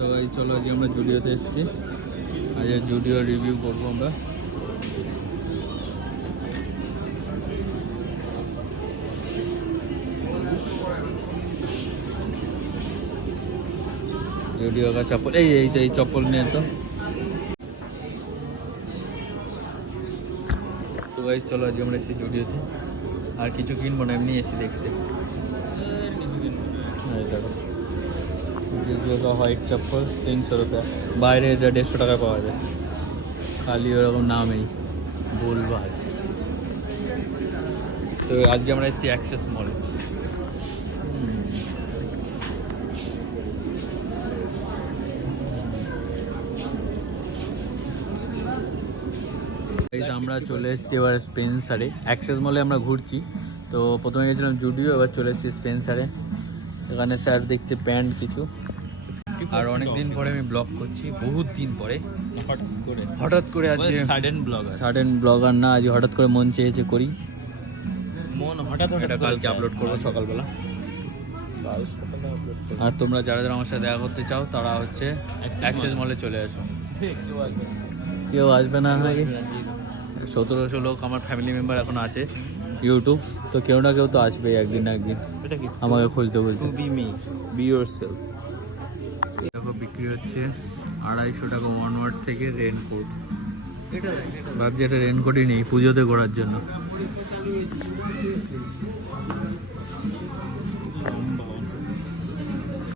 তো এই চলো আজকে আমরা জুডিওতে এসেছি, আজ জুডিও রিভিউ করবো আমরা। জুডিও का चप्पल এই चप्पल নিয়ে তো গাইস চলো আজকে আমরা এসেছি জুডিওতে, আর কিছু কিনবো না, এমনি এসে দেখতে। জুডিও का হোয়াইট चप्पल 300 रुपया, বাইরে এটা 150 টাকা পাওয়া যায়, খালি ওরকম নামেই ভুলভাল। তো আজকে আমরা এসেছি অ্যাক্সেস মলে। আমরা চলে এসেছি এবার স্পেন্সারে, অ্যাক্সেস মলে আমরা ঘুরছি। তো প্রথমে গেছিলাম জুডিও, এবার চলে এসেছি স্পেন্সারে। এখানে স্যার দেখছে প্যান্ট কিছু, আর অনেক দিন পরে আমি ব্লগ করছি, বহুত দিন পরে হঠাৎ করে আজকে সাডেন ব্লগার না, আজ হঠাৎ করে মন চেয়েছে করি, মন হঠাৎ এটা কালকে আপলোড করবো সকালবেলা। আর তোমরা যারা যারা আমার সাথে দেখা করতে চাও তারা হচ্ছে অ্যাক্সেস মলে চলে আসো। কেউ আসবে না নাকি? 1700 লোক আমার ফ্যামিলি মেম্বার এখন আছে ইউটিউব, তো কেউ না কেউ তো আসবেই একদিন না একদিন আমাকে খুঁজতে খুঁজতে। দেখো বিক্রি হচ্ছে 250 টাকা ওয়ান ওয়ার্ড থেকে রেনকোট। ভাবছি একটা রেনকোটই নেই পুজোতে ঘোরার জন্য।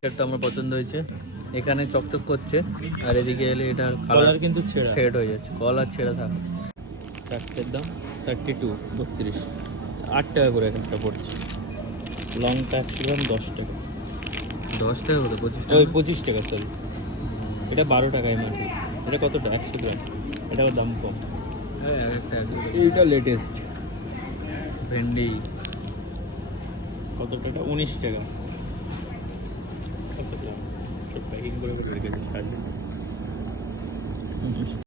একটা আমার পছন্দ হয়েছে, এখানে চকচক করছে, আর এদিকে এলে এটা কালার কিন্তু ছেঁড়া ফেড হয়ে যাচ্ছে, কলার ছেঁড়া থাকে। চারটের দাম 32 8 টাকা করে একটা পড়ছে। লং প্যাক ছিলাম 10 টাকা, 10 টাকা করে 25 টাকা সরি, এটা 12 টাকায় মার্কেট। এটা কতটা 100 গ্রাম, এটার দাম কম। হ্যাঁ এইটা লেটেস্ট ভেন্ডি কত টাকা 19 টাকা। কত গ্রাম সব প্যাকিং করে রেখেছে।